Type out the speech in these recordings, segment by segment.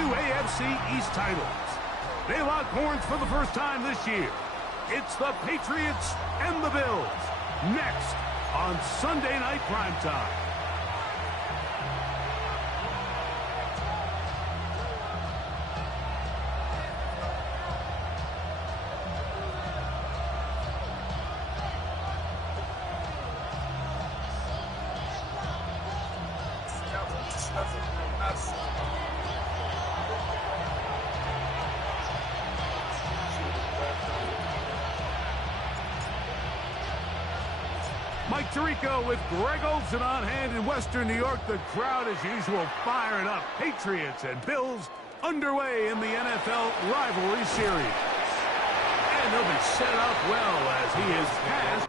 AFC East titles. They lock horns for the first time this year. It's the Patriots and the Bills. Next on Sunday Night Primetime. Mike Tirico with Greg Olsen on hand in Western New York. The crowd, as usual, firing up. Patriots and Bills underway in the NFL rivalry series. And they'll be set up well as he is passed.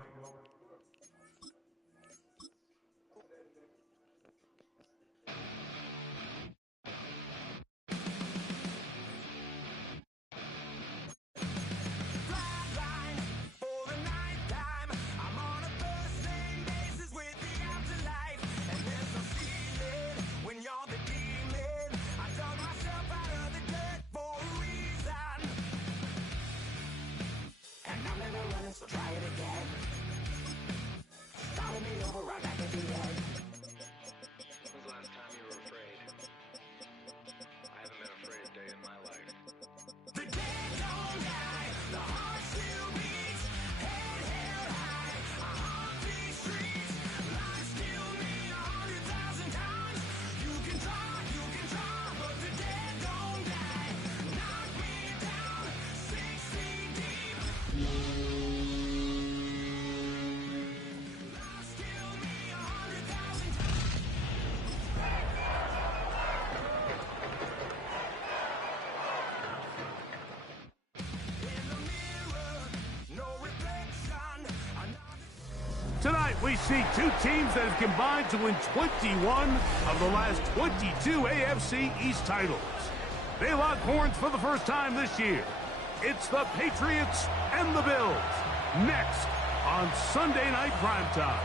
So try it again. Follow me over right back at the end. When was the last time you were afraid? I haven't been afraid a day in my life. The dead don't die, the heart still beats, head held high, I haunt these streets, life still me 100,000 times. You can try, but the dead don't die. Knock me down 6 feet deep. Tonight, we see two teams that have combined to win 21 of the last 22 AFC East titles. They lock horns for the first time this year. It's the Patriots and the Bills. Next on Sunday Night Primetime.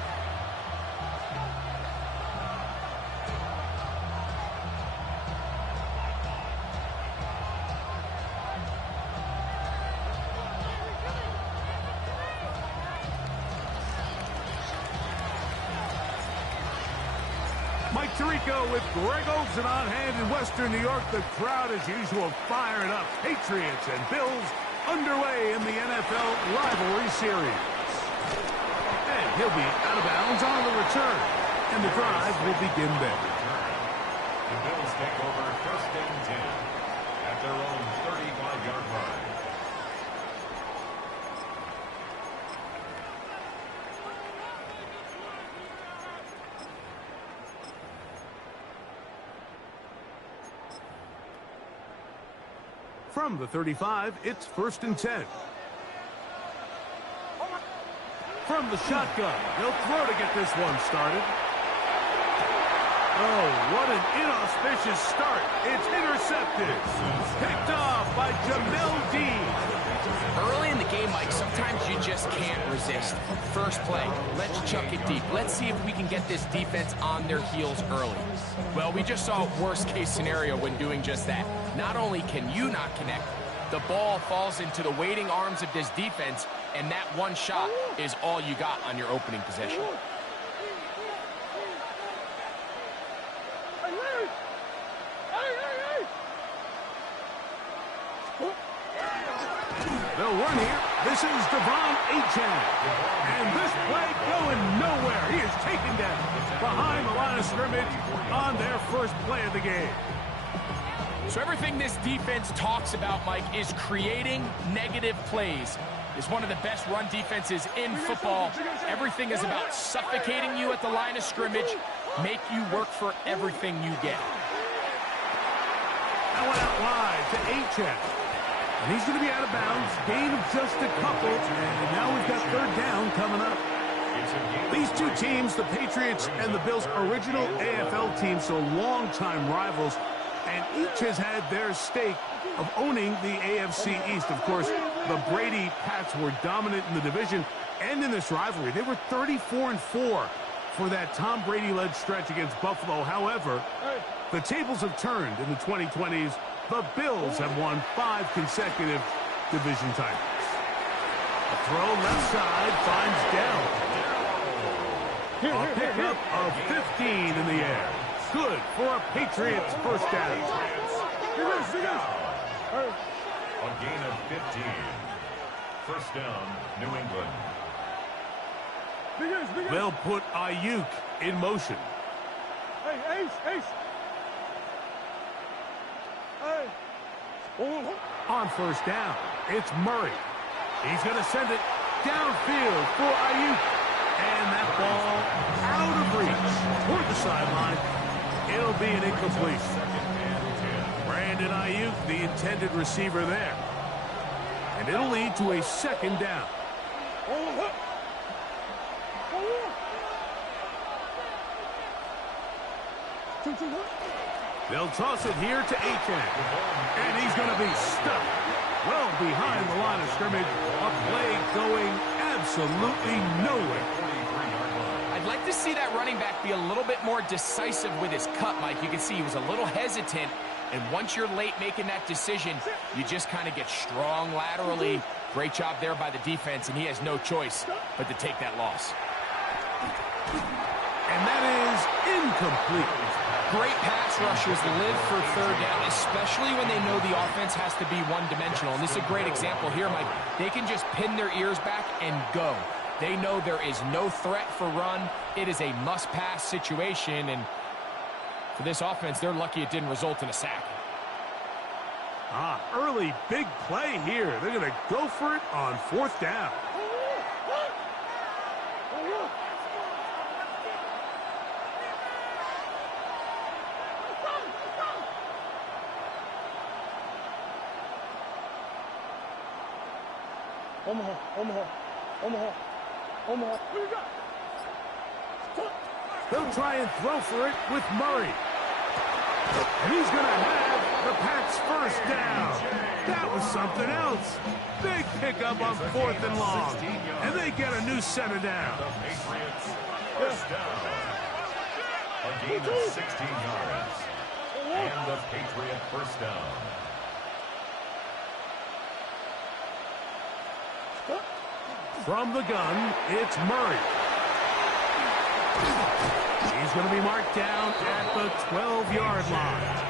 Mike Tirico with Greg Olsen on hand in Western New York. The crowd, as usual, firing up. Patriots and Bills underway in the NFL rivalry series. And he'll be out of bounds on the return. And the drive will begin there. The Bills take over first and 10 at their own 35-yard line. From the 35, it's first and 10. From the shotgun, they'll throw to get this one started. Oh, what an inauspicious start. It's intercepted. Picked off by Jamel Dean. Early in the game, Mike, sometimes you just can't resist. First play, let's chuck it deep. Let's see if we can get this defense on their heels early. Well, we just saw worst case scenario when doing just that. Not only can you not connect, the ball falls into the waiting arms of this defense, and that one shot is all you got on your opening possession. They'll run here. This is Devon Achane. And this play going nowhere. He is taken down behind the line of scrimmage on their first play of the game. So everything this defense talks about, Mike, is creating negative plays. It's one of the best run defenses in football. Everything is about suffocating you at the line of scrimmage, make you work for everything you get. That went out wide to Achane. And he's going to be out of bounds. Gain of just a couple. And now we've got third down coming up. These two teams, the Patriots and the Bills, original AFL teams, so longtime rivals. And each has had their stake of owning the AFC East. Of course, the Brady Pats were dominant in the division and in this rivalry. They were 34-4 for that Tom Brady-led stretch against Buffalo. However, the tables have turned in the 2020s The Bills have won 5 consecutive division titles. A throw left side finds Dell. A pickup of 15 in the air. Good for a Patriots first down. A gain of 15. First down, New England. They'll put Ayuk in motion. On first down, it's Murray. He's going to send it downfield for Ayuk. And that ball out of reach toward the sideline. It'll be an incomplete. Brandon Ayuk, the intended receiver there. And it'll lead to a second down. They'll toss it here to Achane. And he's going to be stuck well behind the line of scrimmage. A play going absolutely nowhere. I'd like to see that running back be a little bit more decisive with his cut, Mike. You can see he was a little hesitant. And once you're late making that decision, you just kind of get strong laterally. Great job there by the defense, and he has no choice but to take that loss. And that is incomplete. Great pass rushers live for third down, especially when they know the offense has to be one-dimensional. And this is a great example here, Mike. They can just pin their ears back and go. They know there is no threat for run. It is a must-pass situation, and for this offense, they're lucky it didn't result in a sack. Early big play here. They're going to go for it on fourth down. They'll try and throw for it with Murray. And he's going to have the Pats first down. That was something else. Big pickup on fourth and long. And they get a new center down. The Patriots first down. A gain of 16 yards. And the Patriot first down. From the gun, it's Murray. He's going to be marked down at the 12-yard line.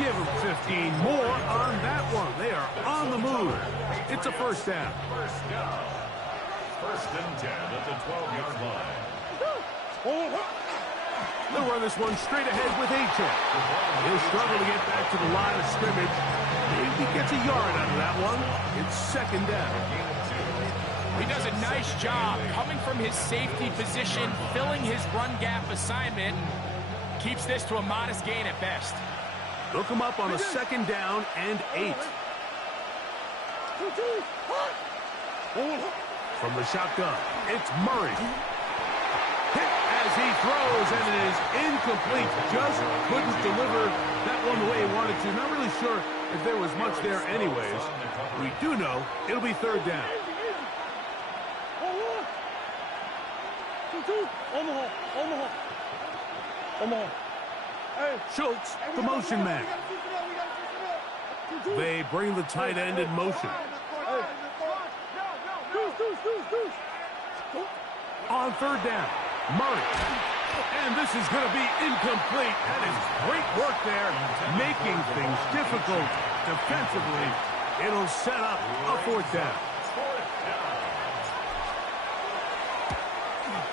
Give him 15 more on that one. They are on the move. It's a first down. First down. First and 10 at the 12-yard line. They'll run this one straight ahead with Achane. He'll struggle to get back to the line of scrimmage. Maybe gets a yard out of that one. It's second down. He does a nice job coming from his safety position, filling his run gap assignment, and keeps this to a modest gain at best. They'll come up on a second down and 8. From the shotgun, it's Murray. Hit as he throws, and it is incomplete. Just couldn't deliver that one the way he wanted to. Not really sure if there was much there anyways. We do know it'll be third down. Schultz, the motion man. They bring the tight end in motion. On third down, Murray. And this is going to be incomplete. That is great work there, making things difficult defensively. It'll set up a fourth down.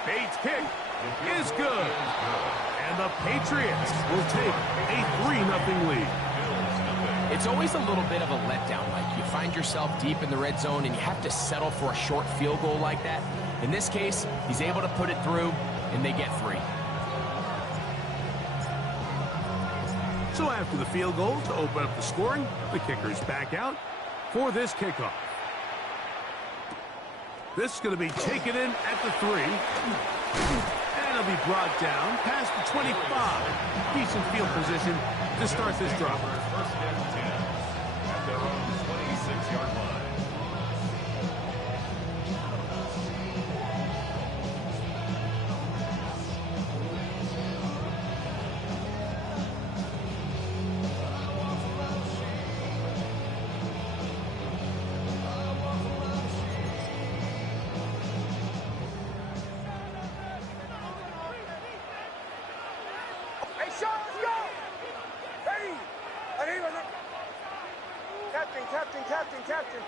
Bates' kick is good. And the Patriots will take a 3-0 lead. It's always a little bit of a letdown, Mike. You find yourself deep in the red zone and you have to settle for a short field goal like that. In this case, he's able to put it through, and they get 3. So after the field goal to open up the scoring, the kicker's back out for this kickoff. This is going to be taken in at the 3. And it'll be brought down past the 25. Decent field position to start this drive. First and 10 at their own 26-yard line. Captain.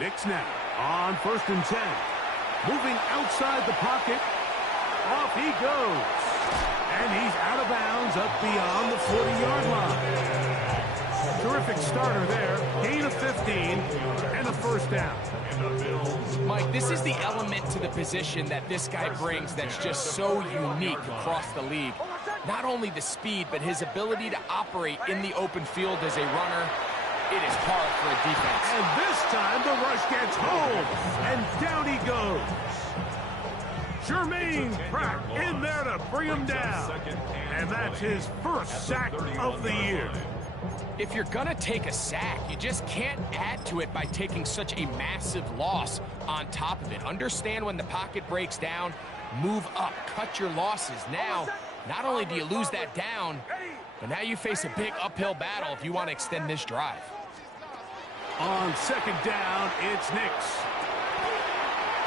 Knicks now on 1st and 10. Moving outside the pocket. Off he goes. And he's out of bounds up beyond the 40-yard line. Terrific starter there. Gain of 15 and a first down. Mike, this is the element to the position that this guy brings that's just so unique across the league. Not only the speed, but his ability to operate in the open field as a runner. It is hard for a defense. And this time the rush gets home. And down he goes. Jermaine Pratt in there to bring him down. And that's his first sack of the year. If you're going to take a sack, you just can't add to it by taking such a massive loss on top of it. Understand when the pocket breaks down, move up, cut your losses. Now, not only do you lose that down, but now you face a big uphill battle if you want to extend this drive. On 2nd down, it's Knicks.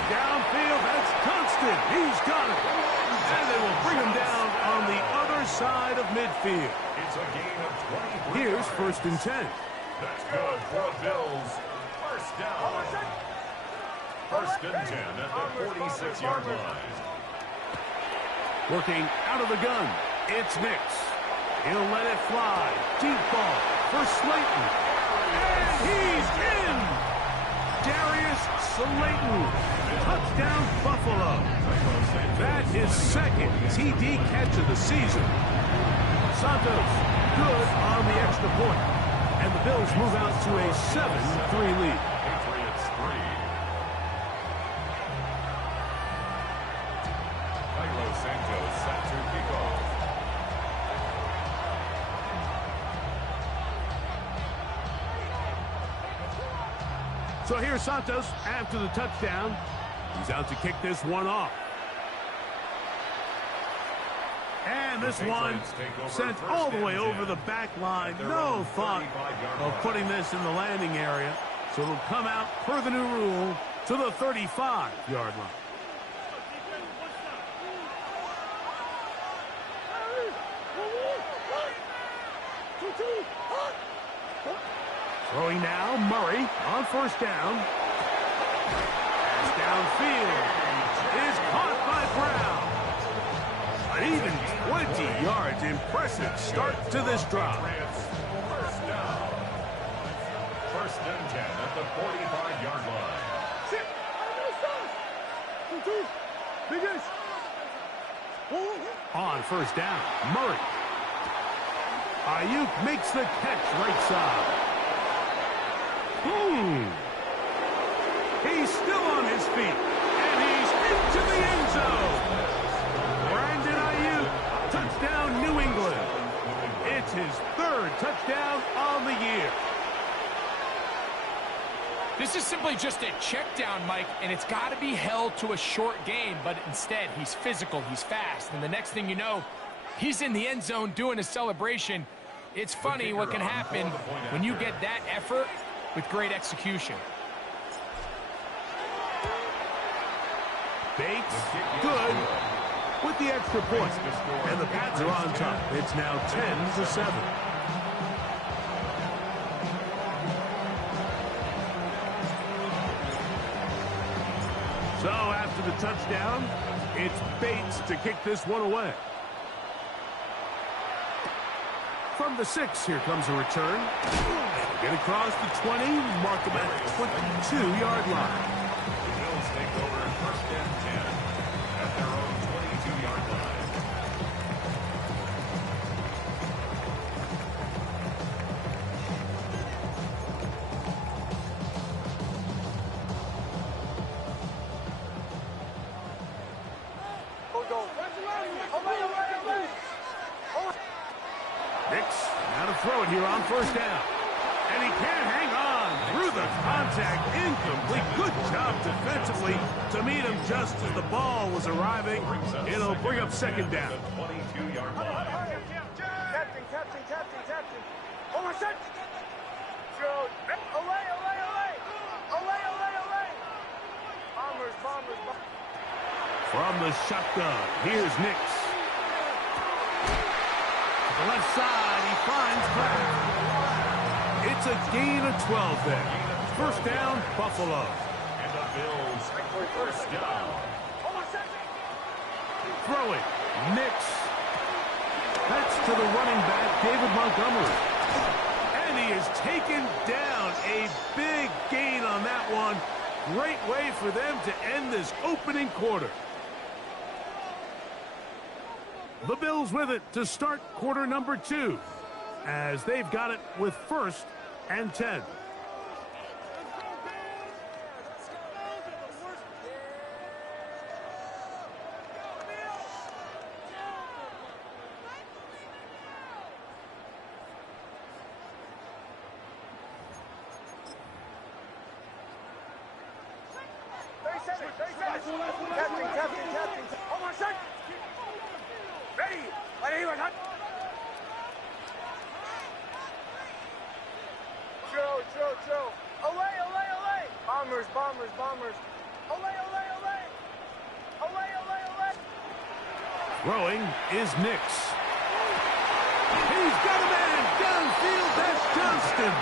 Downfield, that's Constant. He's got it. And they will bring him down on the other side of midfield. It's a gain of 23. Here's 1st and 10. That's good for the Bills. First down. 1st and 10 at the 46-yard line. Working out of the gun, it's Knicks. He'll let it fly. Deep ball for Slayton. And he's in! Darius Slayton. Touchdown, Buffalo. That is 2nd TD catch of the season. Santos, good on the extra point. And the Bills move out to a 7-3 lead. Patriots 3. Carlos Santos set to kick off. So here's Santos after the touchdown. He's out to kick this one off. And this one sent all the way over the back line. No thought of putting this in the landing area. So it'll come out per the new rule to the 35-yard line. Throwing now, Murray on 1st down. Pass downfield is caught by Brown. An even 20 yards. Impressive start to this drive. First down. 1st and 10 at the 45-yard line. On 1st down, Murray. Ayuk makes the catch right side. He's still on his feet, and he's into the end zone. Brandon Ayuk, touchdown New England. It's his 3rd touchdown on the year. This is simply just a check down, Mike, and it's got to be held to a short gain, but instead he's physical, he's fast, and the next thing you know, he's in the end zone doing a celebration. It's funny what can happen when you get that effort with great execution. Bates, good with the extra point. And the Pats are on top. It's now 10-7. So after the touchdown, it's Bates to kick this one away. From the 6, here comes a return. Get across the 20, mark him at the 22-yard line. The Bills take over 1st and 10 at their own 22-yard line. Knicks now to throw it here on 1st down. And he can't hang on through the contact. Incomplete. Good job defensively to meet him just as the ball was arriving. It'll bring up 2nd down. 22-yard line. Captain. Over set. Away. Bombers. From the shotgun, here's Knicks. the left side. He finds Kraft. It's a gain of 12 there. First down, Buffalo. And the Bills first down. Throwing, Nix. That's to the running back, David Montgomery. And he is taken down. A big gain on that one. Great way for them to end this opening quarter. The Bills with it to start quarter number 2, as they've got it with 1st and 10. Captain. Hold on, set. Ready. Joe. Away. Bombers. Away. Throwing is Nix. He's got a man downfield. That's Johnston.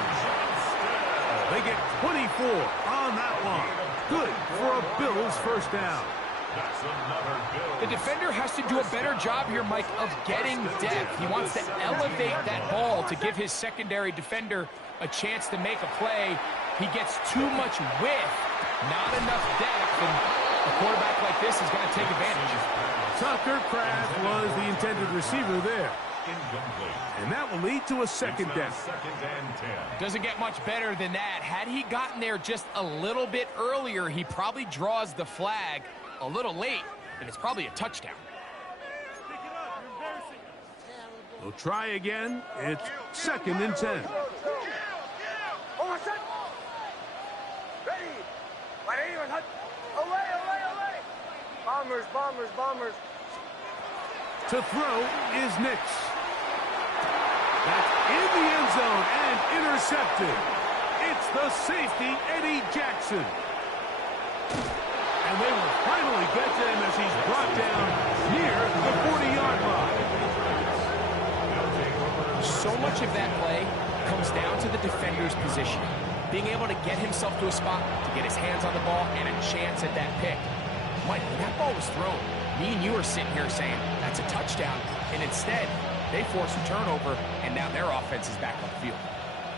They get 24 on that one. Good for a Bills first down. That's another Bills. The defender has to do a better job here, Mike, of getting depth. He wants to elevate that ball to give his secondary defender a chance to make a play. He gets too much width, not enough depth, and a quarterback like this is going to take advantage. Tucker Kraft was the intended receiver there. Incomplete. And that will lead to a second down. Second and 10. Doesn't get much better than that. Had he gotten there just a little bit earlier, he probably draws the flag a little late, and it's probably a touchdown. They'll try again. It's 2nd and 10. Hold on, set. Ready. Away. Bombers. To throw is Nix. That's in the end zone and intercepted. It's the safety, Eddie Jackson. And they will finally get to him as he's brought down near the 40-yard line. So much of that play comes down to the defender's position. Being able to get himself to a spot, to get his hands on the ball, and a chance at that pick. Mike, when that ball was thrown, me and you are sitting here saying, that's a touchdown. And instead, they force a turnover, and now their offense is back on the field.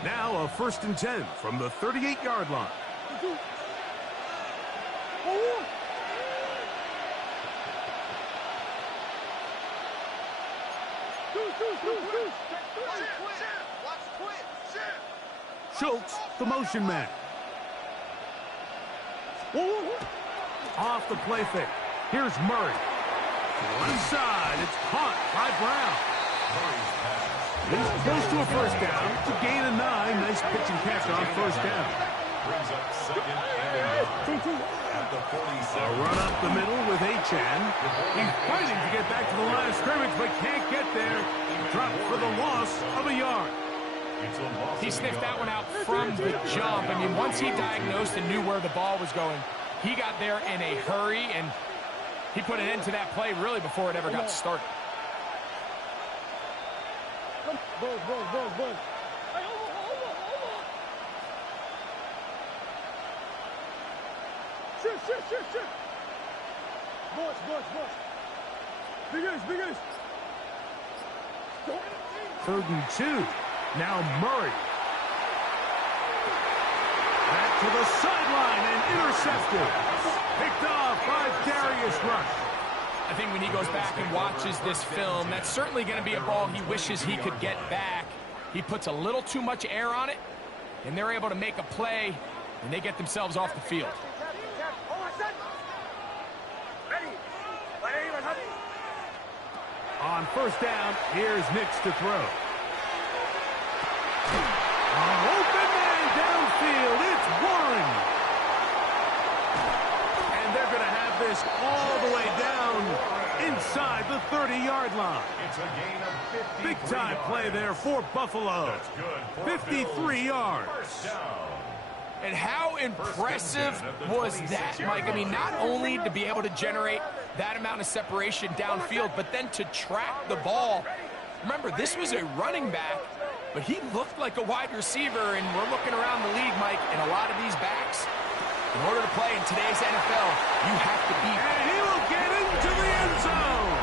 Now a 1st and 10 from the 38-yard line. Schultz, the motion man. Off the play fake. Here's Murray. One side, it's caught by Brown. He's close to a first down. To gain a 9. Nice pitch and catch on first down. Brings up 2nd and 11 at the 47. A run up the middle with Achan. He's fighting to get back to the line of scrimmage, but can't get there. Dropped for the loss of a yard. He sniffed that one out from the jump. I mean, once he diagnosed and knew where the ball was going, he got there in a hurry, and he put an end to that play really before it ever got started. Boom. Shoot. Boss. Big ace. 3rd and 2. Now Murray. Back to the sideline and intercepted. Picked off by Darius Rush. I think when he goes back and watches this film, that's certainly going to be a ball he wishes he could get back. He puts a little too much air on it, and they're able to make a play, and they get themselves off the field. On first down, here's Nix to throw. Open man downfield, it's Warren. And they're going to have this all the way down inside the 30-yard line. It's a gain of 53 Big-time play there for Buffalo. That's good. 53 yards. First down. And how impressive was that, Mike? I mean, not only to be able to generate that amount of separation downfield, but then to track the ball Remember, this was a running back, but he looked like a wide receiver, and we're looking around the league, Mike, and a lot of these backs, in order to play in today's NFL, you have to be. And he will get into the end zone.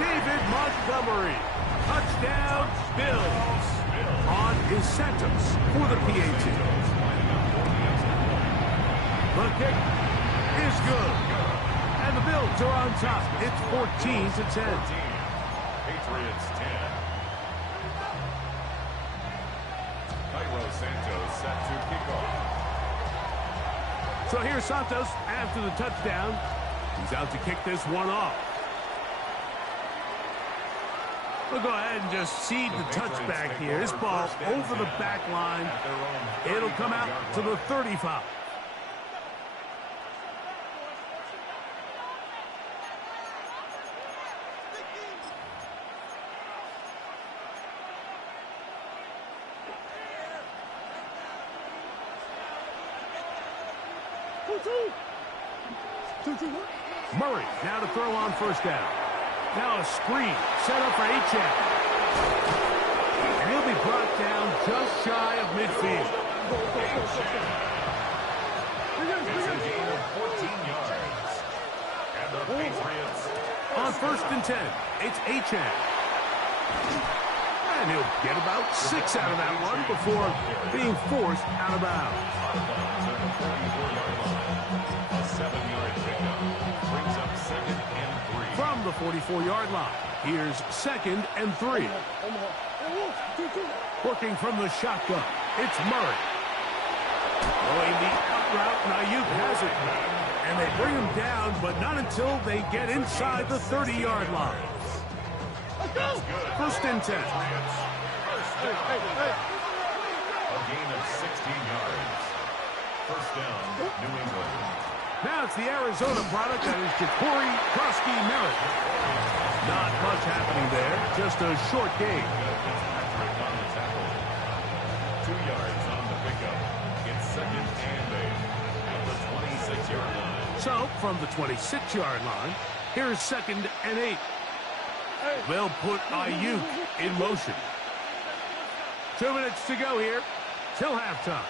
David Montgomery. Touchdown, Bills. On is Santos for the PAT. The kick is good. And the Bills are on top. It's 14-10. Patriots 10. Cairo Santos set to kick off. So here's Santos after the touchdown. He's out to kick this one off. We'll go ahead and just seed the touchback here. This ball over the back line. It'll come out to the 35. Murray now to throw on first down. Now a screen set up for Achane. And he'll be brought down just shy of midfield. It's a gain of 14 yards. And the Patriots On first and 10, it's Achane. And he'll get about 6 out of that one before being forced out of bounds. at the 44-yard line. A 7-yard pickup brings up 2nd and 3. From the 44-yard line, here's 2nd and 3. Working from the shotgun, it's Murray. Going the out route, and Ayuk has it. And they bring him down, but not until they get inside the 30-yard line. First and 10. A gain of 16 yards. First down, New England. Now it's the Arizona product, that is Ja'Cory Merritt. Not much happening there, just a short gain. Patrick on the tackle. 2 yards on the pickup. It's 2nd and 8 at the 26-yard line. So, from the 26-yard line, here's 2nd and 8. They'll put Ayuk in motion. 2 minutes to go here till halftime.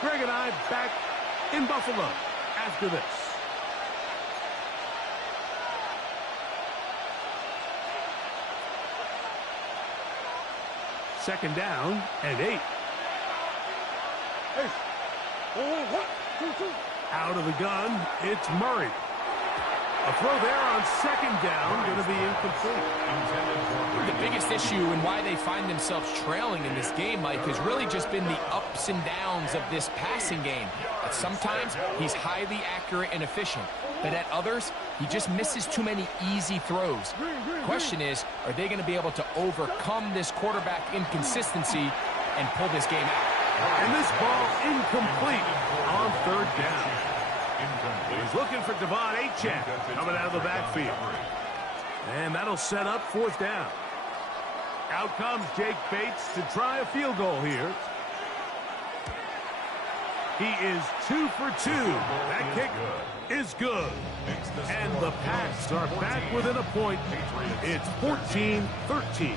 Greg and I back in Buffalo after this. Second down and 8. Out of the gun, it's Murray. A throw there on 2nd down, going to be incomplete. The biggest issue and why they find themselves trailing in this game, Mike, has really just been the ups and downs of this passing game. At sometimes, he's highly accurate and efficient, but at others, he just misses too many easy throws. The question is, are they going to be able to overcome this quarterback inconsistency and pull this game out? And this ball incomplete on 3rd down. He's looking for Devon Achane coming out of the backfield. And that'll set up 4th down. Out comes Jake Bates to try a field goal here. He is 2 for 2. That kick is good. And the Pats are back within a point. It's 14-13.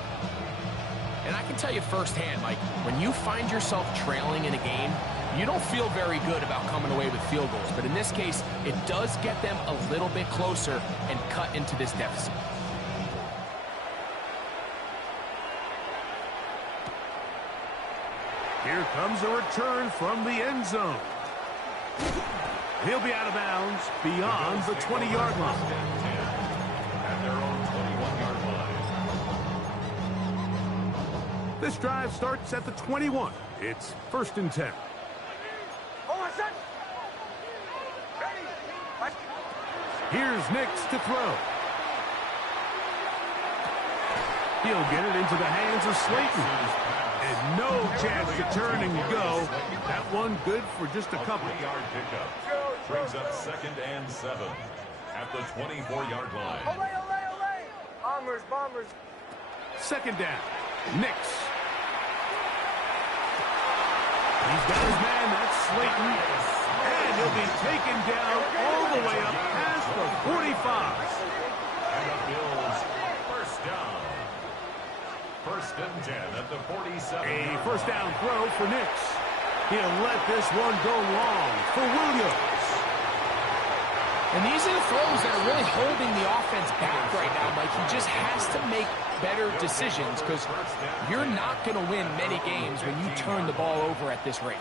And I can tell you firsthand, Mike, when you find yourself trailing in a game, you don't feel very good about coming away with field goals. But in this case, it does get them a little bit closer and cut into this deficit. Here comes a return from the end zone. He'll be out of bounds beyond the 20-yard line. At their own 21-yard line. This drive starts at the 21. It's 1st and 10. Here's Nix to throw. He'll get it into the hands of Slayton. And no chance to turn and go. That one good for just a couple. 3-yard pickup brings up 2nd and 7 at the 24-yard line. Bombers. 2nd down. Nix. He's got his man. That's Slayton. And he'll be taken down all the way up past the 45. And the Bills first down. First and 10 at the 47. A first down throw for Nix. He'll let this one go long for Williams. And these are the throws that are really holding the offense back right now, Mike. He just has to make better decisions because you're not going to win many games when you turn the ball over at this rate.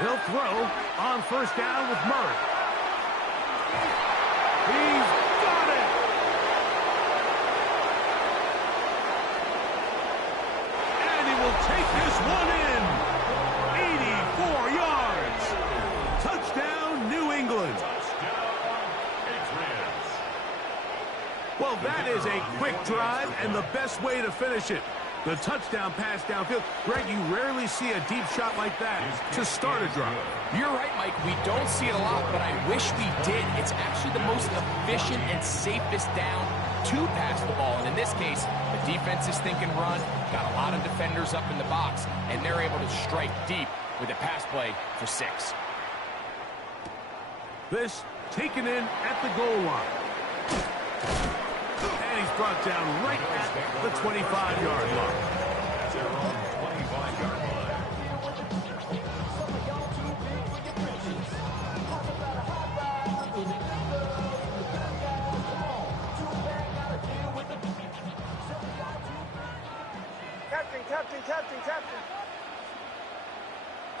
He'll throw on first down with Murray. He's got it! And he will take this one in. 84 yards. Touchdown, New England. Well, that is a quick drive and the best way to finish it. The touchdown pass downfield. Greg, you rarely see a deep shot like that to start a drive. You're right, Mike. We don't see it a lot, but I wish we did. It's actually the most efficient and safest down to pass the ball. And in this case, the defense is thinking run, got a lot of defenders up in the box, and they're able to strike deep with a pass play for 6. This taken in at the goal line. And he's brought down right at the 25-yard line. At their own 25-yard line. Captain.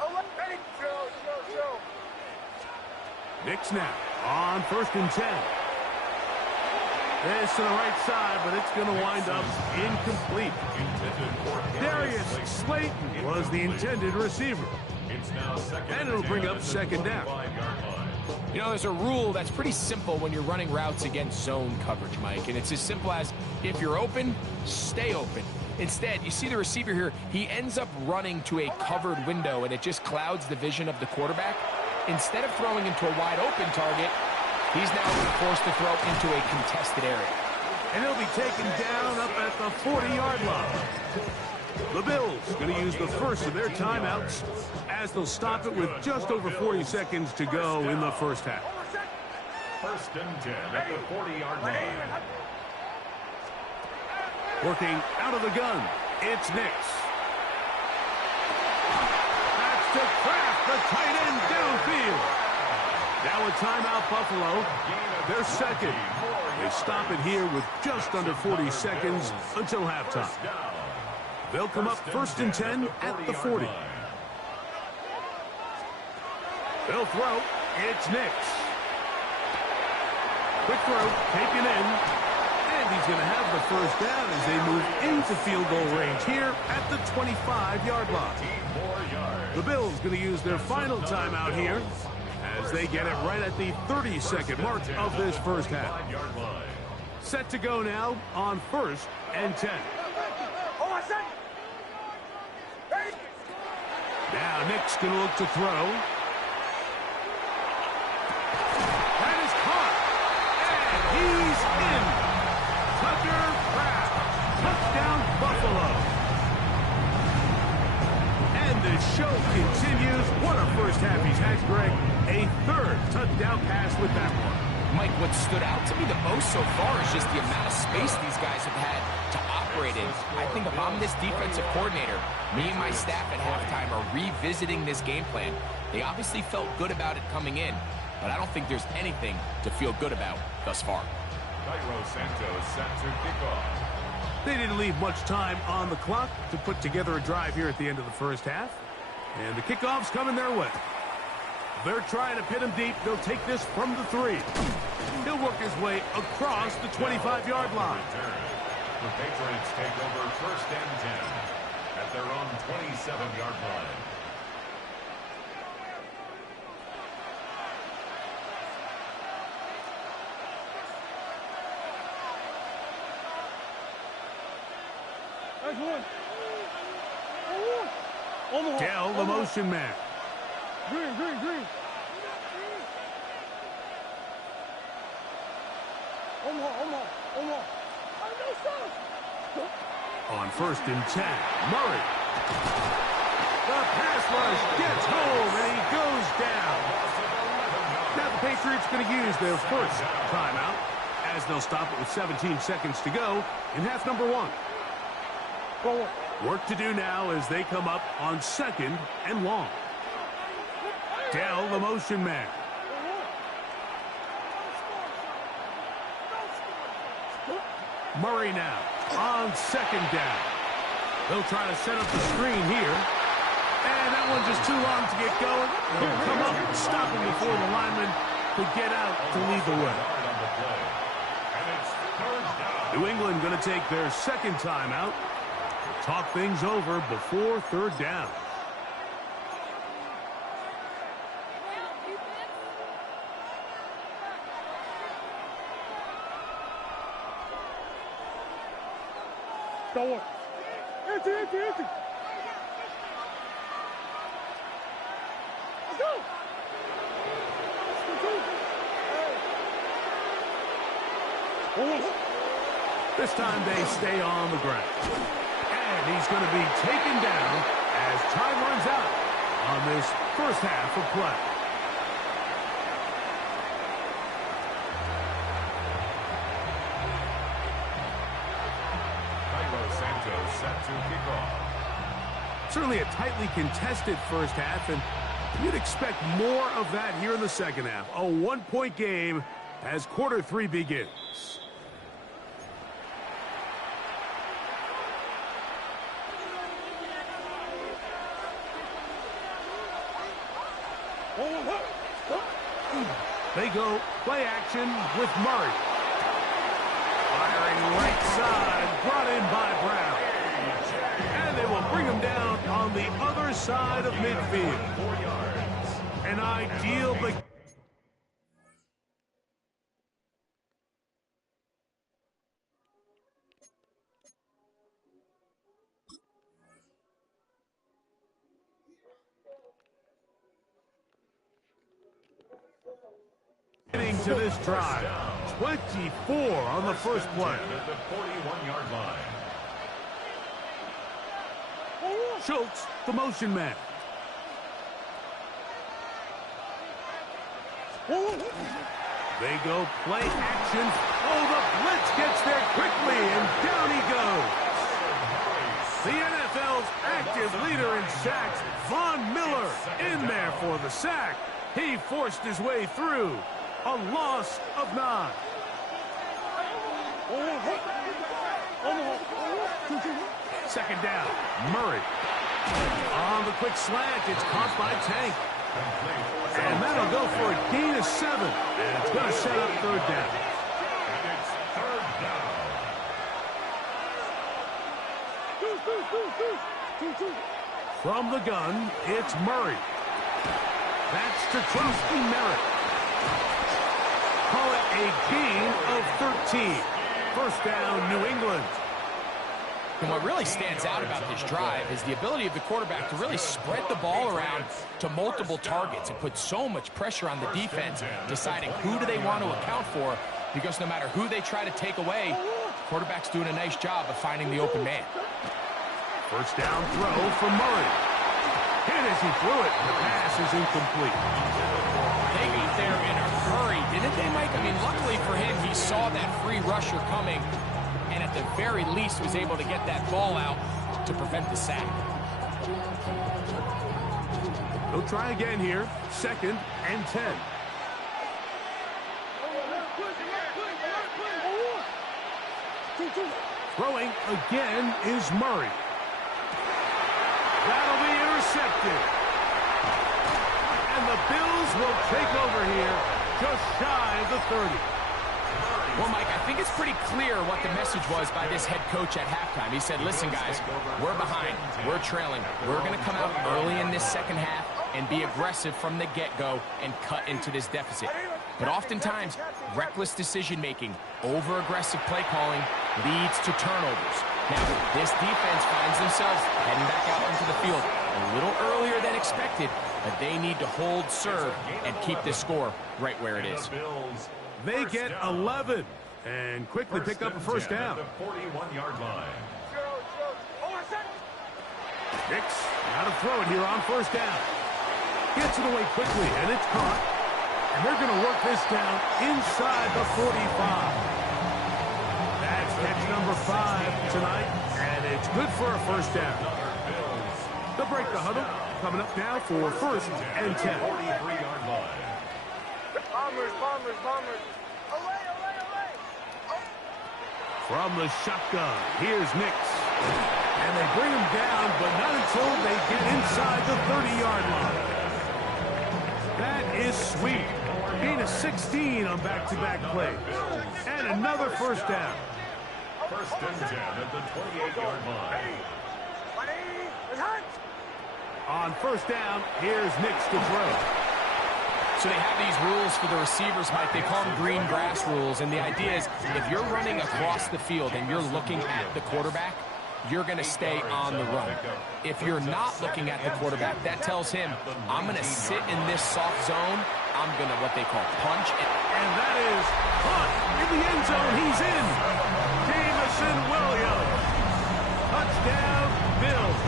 Oh, ready? Show. Nix now on first and 10. This to the right side, but it's going to wind up incomplete. Darius Slayton was the intended receiver. And it'll bring up second down. You know, there's a rule that's pretty simple when you're running routes against zone coverage, Mike, and it's as simple as if you're open, stay open. Instead, you see the receiver here, he ends up running to a covered window, and it just clouds the vision of the quarterback. Instead of throwing into a wide-open target, he's now forced to throw into a contested area. And he'll be taken down up at the 40-yard line. The Bills going to use the first of their timeouts as they'll stop it with just over 40 seconds to go in the first half. First and 10 at the 40-yard line. Working out of the gun, it's Nix. That's to Kraft, the tight end downfield. Now a timeout, Buffalo. They're second. They stop it here with just under 40 seconds until halftime. They'll come up first and 10 at the 40. They'll throw. It's Nix. Quick throw, taken in. And he's going to have the first down as they move into field goal range here at the 25-yard line. The Bills going to use their final timeout here as they get it right at the 30-second mark of this first half. Set to go now on first and 10. Now Nick's going to look to throw. That is caught. And he's in. Tucker Kraft. Touchdown Buffalo. And the show continues. What a first half he's had, Greg. A third touchdown pass with that one. Mike, what stood out to me the most so far is just the amount of space these guys have had to operate in. I think if I'm this defensive coordinator, me and my staff at halftime are revisiting this game plan. They obviously felt good about it coming in, but I don't think there's anything to feel good about thus far. Cairo Santos set to kick off. They didn't leave much time on the clock to put together a drive here at the end of the first half. And the kickoff's coming their way. They're trying to pit him deep. They'll take this from the 3. He'll work his way across the 25-yard line. The Patriots take over first and 10 at their own 27-yard line. Dell, the motion man. Green. Omaha. On first and 10, Murray. The pass rush, gets home, and he goes down. Now the Patriots going to use their first timeout as they'll stop it with 17 seconds to go in half number 1. Work to do now as they come up on 2nd and long. Dell, the motion man. Murray now on 2nd down. They'll try to set up the screen here. And that one just too long to get going. They'll come up and stop him before the lineman could get out to lead the way. New England going to take their 2nd timeout. Talk things over before 3rd down. Go on. Empty. Let's go. This time they stay on the ground. And he's going to be taken down as time runs out on this first half of play. Set to kick off. Certainly a tightly contested first half, and you'd expect more of that here in the second half. A one-point game as quarter 3 begins. They go play action with Murray. Firing right side, brought in by Brown. And they will bring him down on the other side of midfield. 4 yards. An ideal beginning. To this drive, 24 on the first play. At the 41-yard line. Schultz, the motion man. They go play action. Oh, the blitz gets there quickly, and down he goes. The NFL's active leader in sacks, Von Miller, in there for the sack. He forced his way through. A loss of 9. Second down, Murray. On the quick slant, it's caught by Tank. And that'll go for a gain of 7. And it's going to set up 3rd down. And it's 3rd down. From the gun, it's Murray. That's to Trusty Merritt. Call it a gain of 13. First down, New England. And what really stands out about this drive is the ability of the quarterback to really spread the ball around to multiple targets and put so much pressure on the defense, deciding who do they want to account for, because no matter who they try to take away, quarterback's doing a nice job of finding the open man. First down throw for Murray. Hit as he threw it. The pass is incomplete. They got there in a hurry, didn't they, Mike? I mean, luckily for him, he saw that free rusher coming, and at the very least was able to get that ball out to prevent the sack. They'll try again here. 2nd and 10. Throwing again is Murray. That'll be intercepted. And the Bills will take over here just shy of the 30. Well, Mike, I think it's pretty clear what the message was by this head coach at halftime. He said, listen, guys, we're behind. We're trailing. We're going to come out early in this second half and be aggressive from the get-go and cut into this deficit. But oftentimes, reckless decision-making, over-aggressive play calling leads to turnovers. Now, this defense finds themselves heading back out into the field a little earlier than expected, but they need to hold serve and keep this score right where it is. They get 11 and quickly pick up a first down. At the 41-yard line. Nix, now to throw it here on first down. Gets it away quickly, and it's caught. And they're going to work this down inside the 45. That's catch number 5 tonight, and it's good for a first down. They'll break the huddle. Coming up now for first and 10. 43-yard line. Bombers, bombers, bombers. Away, away, away. From the shotgun, here's Nix. And they bring him down, but not until they get inside the 30-yard line. That is sweet. Gain of 16 on back-to-back plays. And another first down. First and 10 at the 28-yard line. On first down, here's Nix to throw. So they have these rules for the receivers, Mike. They call them green grass rules. And the idea is if you're running across the field and you're looking at the quarterback, you're going to stay on the run. If you're not looking at the quarterback, that tells him, I'm going to sit in this soft zone. I'm going to what they call punch. And that is caught in the end zone. He's in. Jamison Williams. Touchdown, Bills.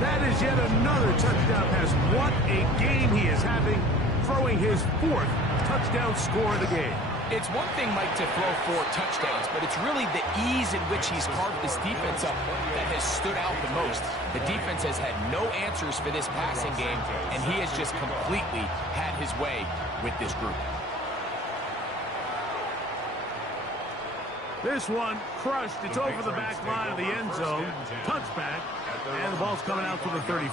That is yet another touchdown pass. What a game he is having, throwing his 4th touchdown score of the game. It's one thing, Mike, to throw 4 touchdowns, but it's really the ease in which he's carved this defense up that has stood out the most. The defense has had no answers for this passing game, and he has just completely had his way with this group. This one crushed. It's over the back line of the end zone. Touchback, and the ball's coming out to the 35.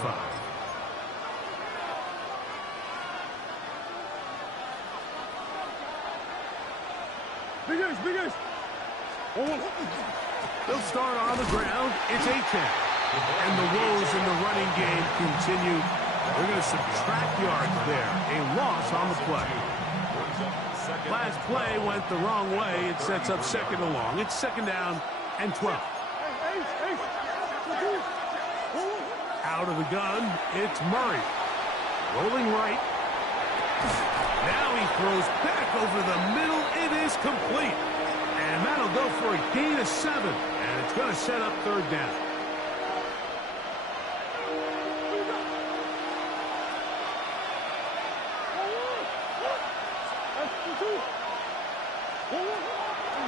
Big ace, big ace. They'll start on the ground. It's 8-10. And the woes in the running game continue. They're going to subtract yards there. A loss on the play. Last play went the wrong way. It sets up second and long. It's second down and 12. Out of the gun, it's Murray. Rolling right. Now he throws back over the middle. It is complete. And that'll go for a gain of 7. And it's going to set up third down.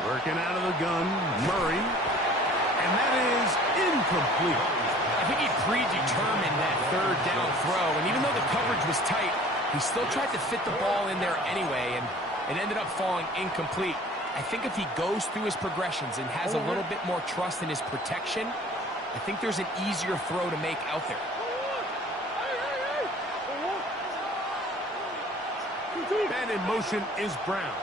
Working out of the gun, Murray. And that is incomplete. I think he predetermined that third down throw, and even though the coverage was tight, he still tried to fit the ball in there anyway, and it ended up falling incomplete. I think if he goes through his progressions and has a little bit more trust in his protection, I think there's an easier throw to make out there. And in motion is Brown.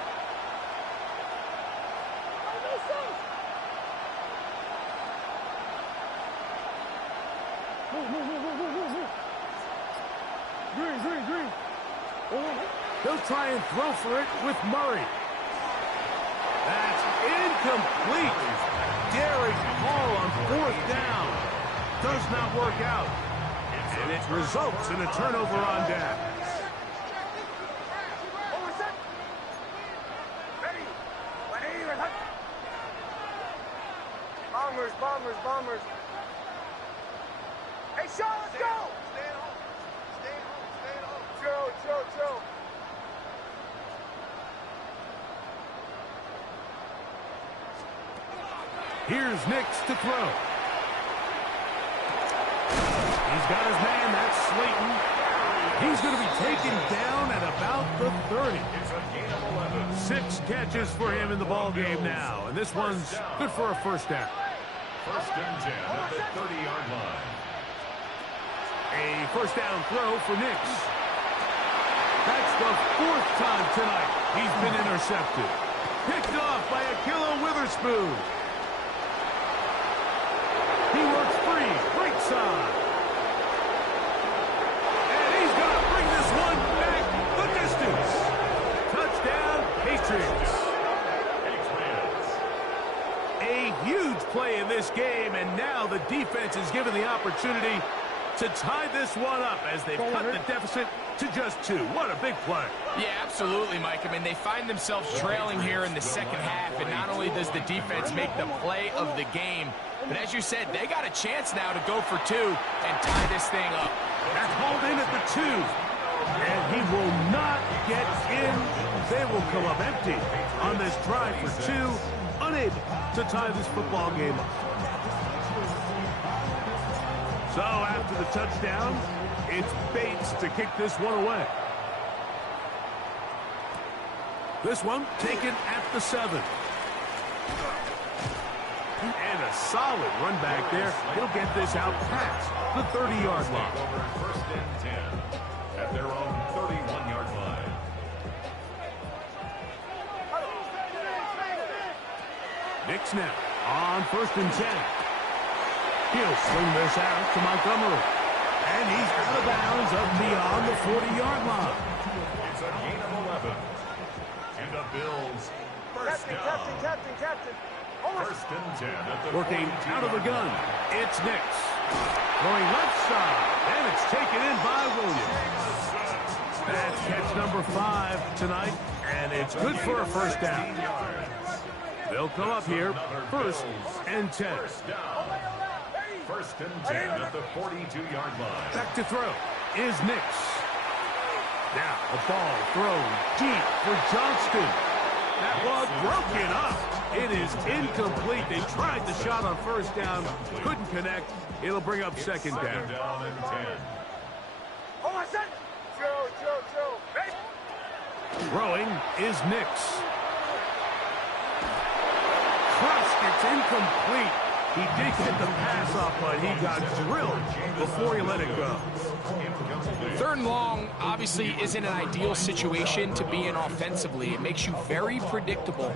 Green. They'll try and throw for it with Murray. That's incomplete. Derek Hall on 4th down. Does not work out. And it results in a turnover on down. Bombers. Hey, Sean, let's go! Stay home. Chill. Here's Nix to throw. He's got his man. That's Slayton. He's going to be taken down at about the 30. It's a gain of 11. 6 catches for him in the ball game now. And this one's good for a first down. First and 10 at the 30-yard line. A first down throw for Nix. That's the 4th time tonight he's been intercepted. Picked off by Akilo Witherspoon. He works free, right side. And he's going to bring this one back the distance. Touchdown, Patriots. A huge play in this game, and now the defense is given the opportunity to tie this one up as they've cut the deficit to just 2. What a big play. Yeah, absolutely, Mike. I mean, they find themselves trailing here in the second half, and not only does the defense make the play of the game, but as you said, they got a chance now to go for 2 and tie this thing up. That's hauled in at the 2. And he will not get in. They will come up empty on this drive for 2, unable to tie this football game up. So after the touchdown, it's Bates to kick this one away. This one taken at the 7. And a solid run back there. He'll get this out past the 30-yard line. Over first and 10 at their own 31-yard line. Knicks now on first and 10. He'll swing this out to Montgomery. And he's out of bounds up beyond the 40-yard line. It's a gain of 11. And the Bills first down. Captain. First and 10 at the Working 42 out of the gun. It's Knicks. Going left side. And it's taken in by Williams. That's catch number 5 tonight. And it's good for a first down. They'll come up here first and 10. First down. First and 10 at the 42-yard line. Back to throw is Knicks. Now a ball thrown deep for Johnston. That ball broken up. It is incomplete. They tried the shot on first down. Couldn't connect. It'll bring up second down. Second down and 10. Oh, my son! Joe. Throwing is Knicks. Crushed. It's incomplete. He did get the pass off, but he got drilled before he let it go. Third and long obviously isn't an ideal situation to be in offensively. It makes you very predictable,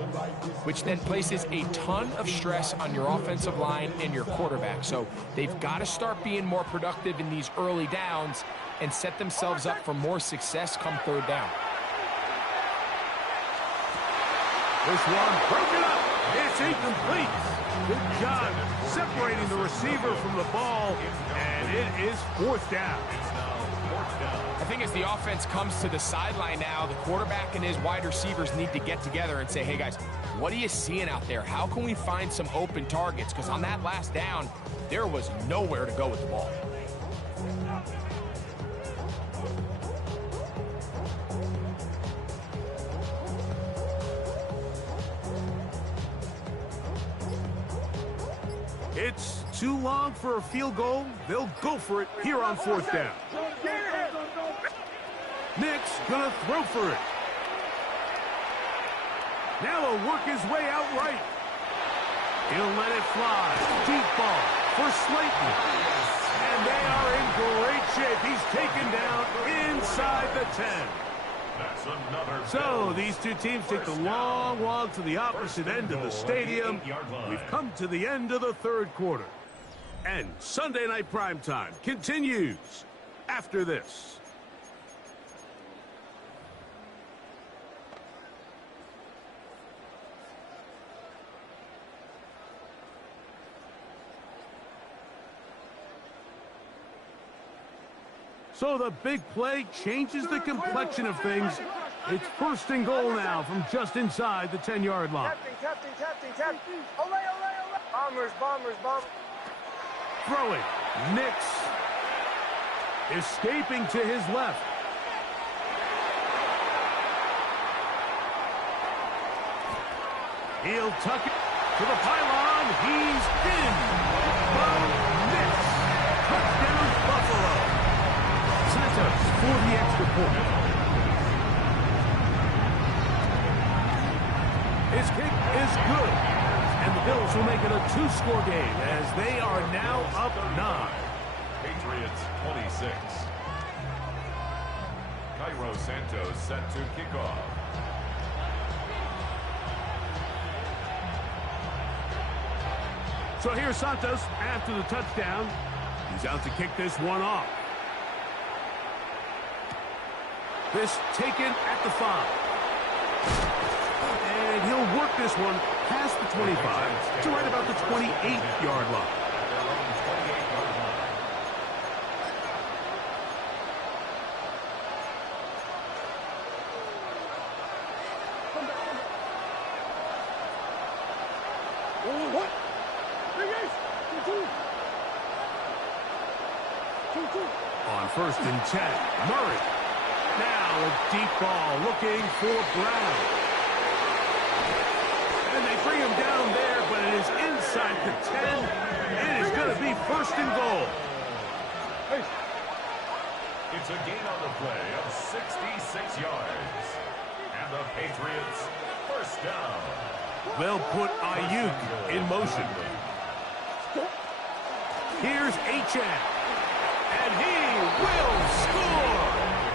which then places a ton of stress on your offensive line and your quarterback. So they've got to start being more productive in these early downs and set themselves up for more success come third down. This one broken up. It's incomplete. Good job separating the receiver from the ball, and it is fourth down. I think as the offense comes to the sideline now, the quarterback and his wide receivers need to get together and say, hey guys, what are you seeing out there? How can we find some open targets? Because on that last down, there was nowhere to go with the ball. It's too long for a field goal. They'll go for it here on fourth down. Knicks gonna throw for it. Now he'll work his way out right. He'll let it fly. Deep ball for Slayton. And they are in great shape. He's taken down inside the 10. That's another. So these two teams take the long walk to the opposite end of the stadium. We've come to the end of the third quarter. And Sunday Night Primetime continues after this. So the big play changes the complexion of things. It's first and goal now from just inside the 10-yard line. Captain. Ole. Bombers. Throwing. Knicks. Escaping to his left. He'll tuck it to the pylon. He's in. Bo Nix. Touchdown Buffalo. Santos for the extra point. His kick is good. And the Bills will make it a two-score game as they are now up 9. Patriots 26. Cairo Santos set to kick off. So here's Santos after the touchdown. He's out to kick this one off. This taken at the 5. And he'll work this one past the 25 to right about the 28-yard line. On 1st and 10, Murray. Now a deep ball looking for Brown. And they bring him down there, but it is inside the 10. It is going to be 1st and goal. It's a gain on the play of 66 yards. And the Patriots, 1st down. They'll put Ayuk in motion. Here's Achane. And he will score.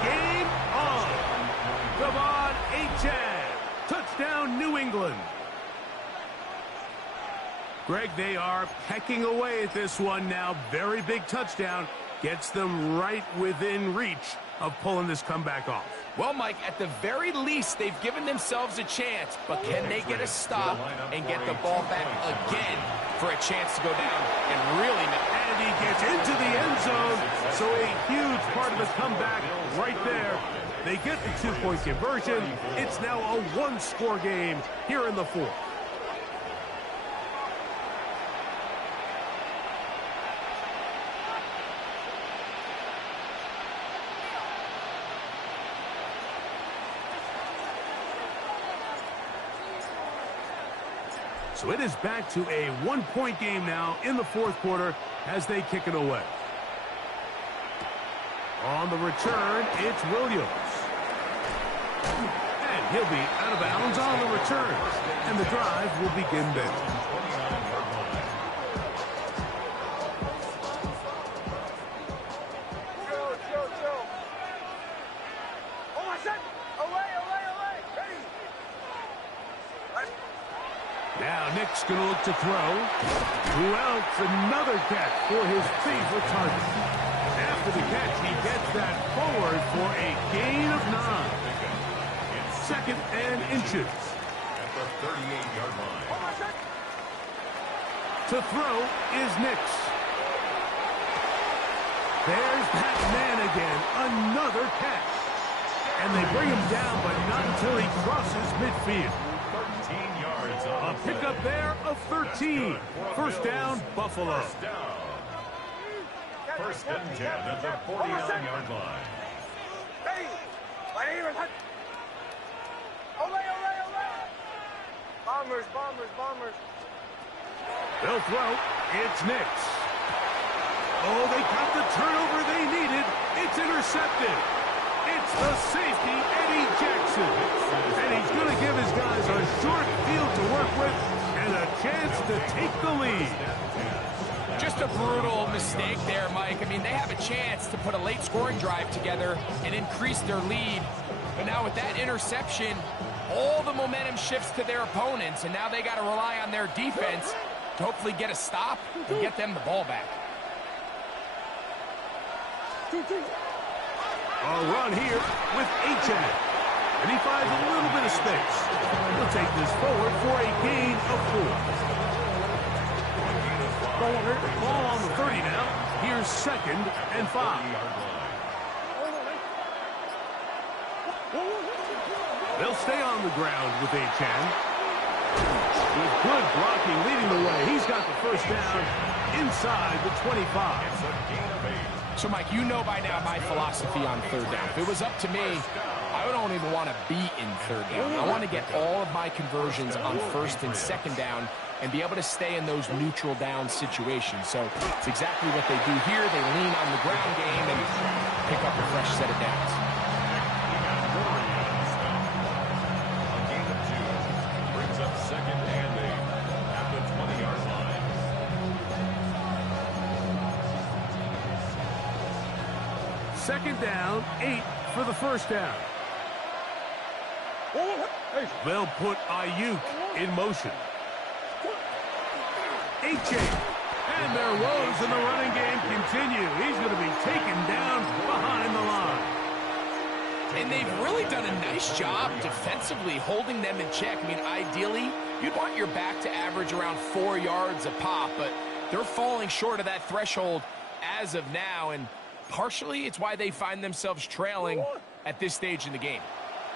Game on. Devon Achane. Touchdown, New England. Greg, they are pecking away at this one now. Very big touchdown. Gets them right within reach of pulling this comeback off. Well, Mike, at the very least, they've given themselves a chance, but can they get a stop and get the ball back again for a chance to go down and really... And he gets into the end zone, so a huge part of the comeback right there. They get the 2-point conversion. It's now a 1-score game here in the 4th. So it is back to a 1-point game now in the 4th quarter as they kick it away. On the return, it's Williams. And he'll be out of bounds on the return. And the drive will begin there. Now Nick's going to look to throw. Who else? Another catch for his favorite target. After the catch, he gets that forward for a gain of 9. 2nd and inches. At the 38-yard line. To throw is Nix. There's that man again. Another catch. And they bring him down, but not until he crosses midfield. 13 yards A on pickup there of 13. 1st down, Buffalo. 1st down. 1st and 10 at the 49-yard line. Bombers. They'll throw. It's Nix. Oh, they got the turnover they needed. It's intercepted. It's the safety, Eddie Jackson. And he's going to give his guys a short field to work with and a chance to take the lead. Just a brutal mistake there, Mike. I mean, they have a chance to put a late scoring drive together and increase their lead. But now with that interception, all the momentum shifts to their opponents, and now they got to rely on their defense to hopefully get a stop and get them the ball back. A run here with Achane. And he finds a little bit of space. He'll take this forward for a gain of 4. Ball on the 30 now. Here's 2nd and 5. They'll stay on the ground with Achane. With good blocking leading the way. He's got the 1st down inside the 25. It's a gain of 8. So, Mike, you know by now my philosophy on 3rd down. If it was up to me, I don't even want to be in 3rd down. I want to get all of my conversions on 1st and 2nd down and be able to stay in those neutral down situations. So it's exactly what they do here. They lean on the ground game and pick up a fresh set of downs. A gain of 2 brings up 2nd and 8 at the 20-yard line. 2nd down, 8 for the 1st down. They'll put Ayuk in motion. Achane. And their woes in the running game continue. He's going to be taken down behind the line. And they've really done a nice job defensively holding them in check. I mean, ideally, you'd want your back to average around 4 yards a pop, but they're falling short of that threshold as of now, and partially it's why they find themselves trailing at this stage in the game.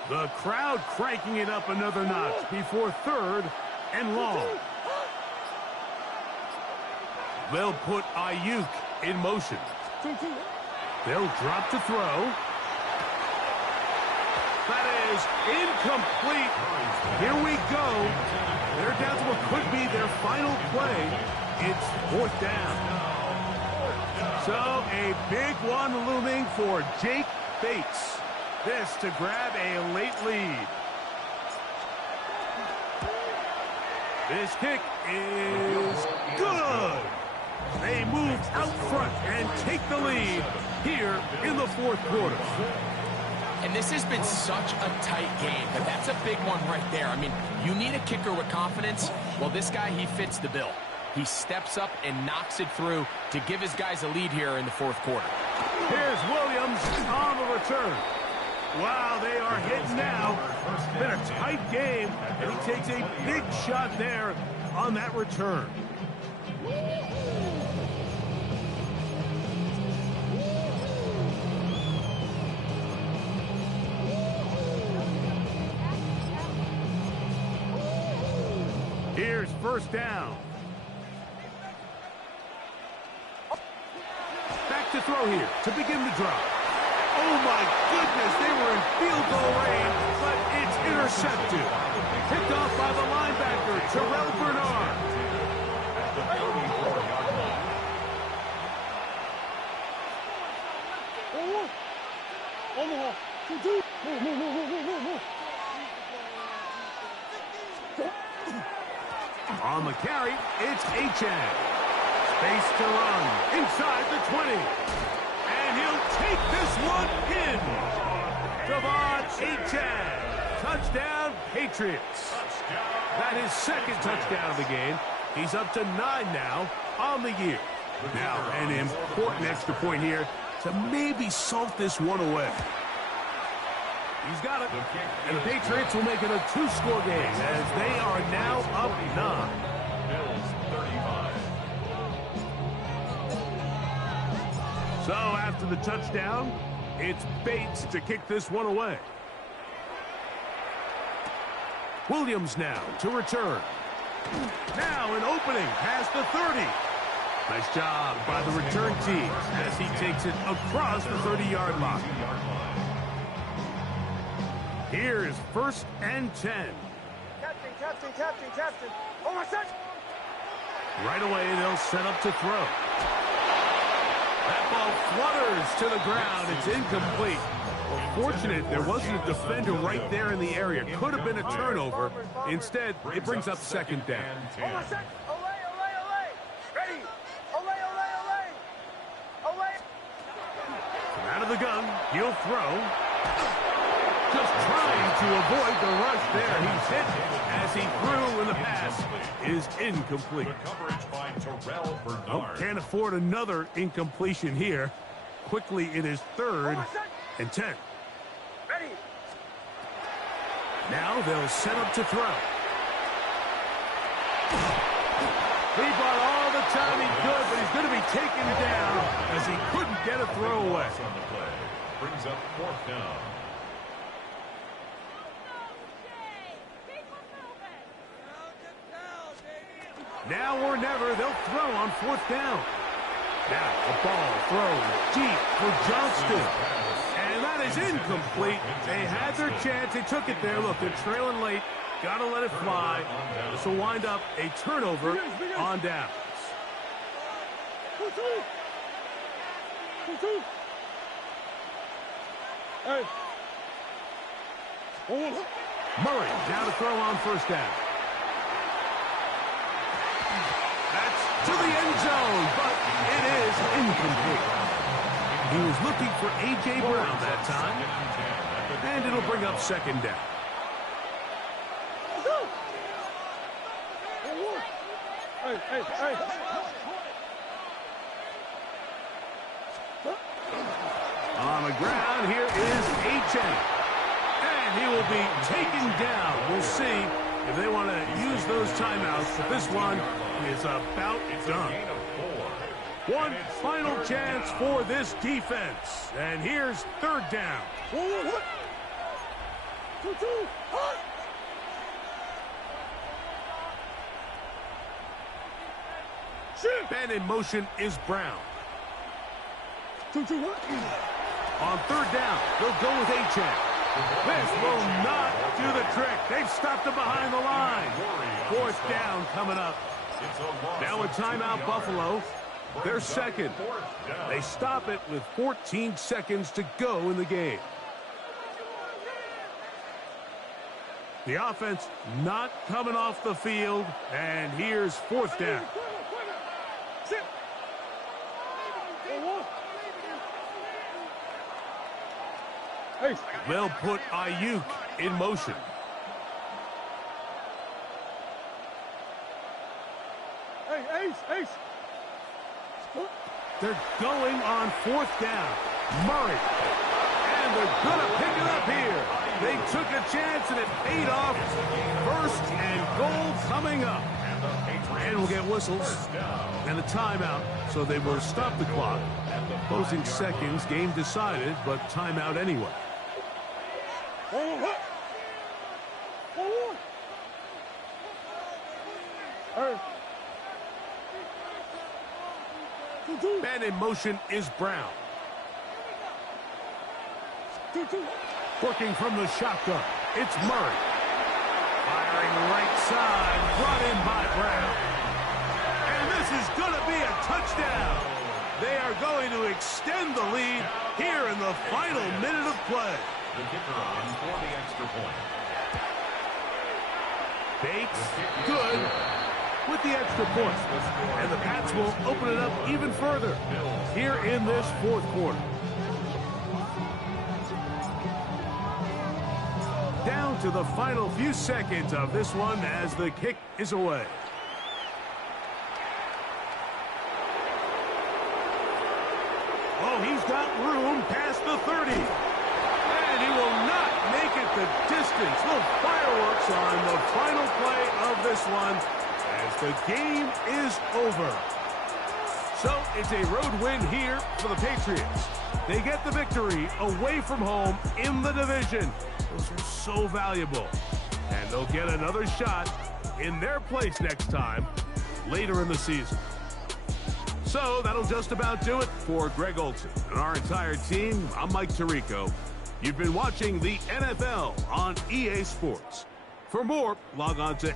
The crowd cranking it up another notch before 3rd and long. They'll put Ayuk in motion. They'll drop to throw. That is incomplete. Here we go. They're down to what could be their final play. It's 4th down. So a big one looming for Jake Bates. This to grab a late lead. This kick is good. They move out front and take the lead here in the 4th quarter. And this has been such a tight game, but that's a big one right there. I mean, you need a kicker with confidence. Well, this guy, he fits the bill. He steps up and knocks it through to give his guys a lead here in the 4th quarter. Here's Williams on the return. Wow, they are hitting now. Been a tight game, and he takes a big shot there on that return. Here's 1st down. Back to throw here to begin the drive. Oh, my goodness, they were in field goal range, but it's intercepted. Picked off by the linebacker, Terrell Bernard. On the carry, it's Achane. Space to run inside the 20. And he'll take this one in. Devon Achane. Touchdown, Patriots. That is 2nd touchdown of the game. He's up to 9 now on the year. Now, an important extra point here to maybe salt this one away. He's got it. And the Patriots will make it a 2-score game as they are now up 9. Bills 35. So after the touchdown, it's Bates to kick this one away. Williams now to return. Now an opening past the 30. Nice job by the return team as he takes it across the 30-yard line. Here's 1st and 10. Captain. Oh, my son! Right away, they'll set up to throw. That ball flutters to the ground. It's incomplete. Well, fortunate there wasn't a defender right there in the area. Could have been a turnover. Instead, it brings up 2nd down. Oh, my son! Olay! Ready! Olay! From out of the gun, he'll throw. Just trying to avoid the rush there. He's hit as he threw, and the pass is incomplete. The coverage by Terrell Bernard. Oh, can't afford another incompletion here. Quickly, it is 3rd and 10. Ready! Now they'll set up to throw. He brought all the time he could, but he's going to be taken down as he couldn't get a throw away. On the play. Brings up 4th down. Now or never, they'll throw on 4th down. Now the ball thrown deep for Johnston. And that is incomplete. They had their chance. They took it there. Look, they're trailing late. Got to let it fly. This will wind up a turnover on downs. Murray now to throw on 1st down. That's to the end zone, but it is incomplete. He was looking for A.J. Brown that time, and it'll bring up 2nd down. On the ground, here is Achane. And he will be taken down. We'll see if they want to use those timeouts, but this one is about done. One final chance for this defense. And here's 3rd down. And in motion is Brown. On third down, they'll go with Achan. This will not do the trick. They've stopped him behind the line. Fourth down coming up. Now a timeout, Buffalo. They're second. They stop it with 14 seconds to go in the game. The offense not coming off the field, and here's fourth down. They'll put Ayuk in motion. They're going on fourth down. Murray. And they're going to pick it up here. They took a chance, and it paid off. First and goal coming up. And we'll get whistles and a timeout, so they will stop the clock. Closing seconds, game decided, but timeout anyway. Man in motion is Brown. Working from the shotgun, it's Murray. Firing right side, brought in by Brown. And this is going to be a touchdown. They are going to extend the lead here in the final minute of play. The kicker on for the extra point. Bates, good with the extra point. And the Pats will open it up even further here in this fourth quarter. Down to the final few seconds of this one as the kick is away. Oh, he's got room past the 30. And he will not make it the distance. Little fireworks on the final play of this one as the game is over. So it's a road win here for the Patriots. They get the victory away from home in the division. Those are so valuable. And they'll get another shot in their place next time later in the season. So that'll just about do it for Greg Olsen and our entire team. I'm Mike Tirico. You've been watching the NFL on EA Sports. For more, log on to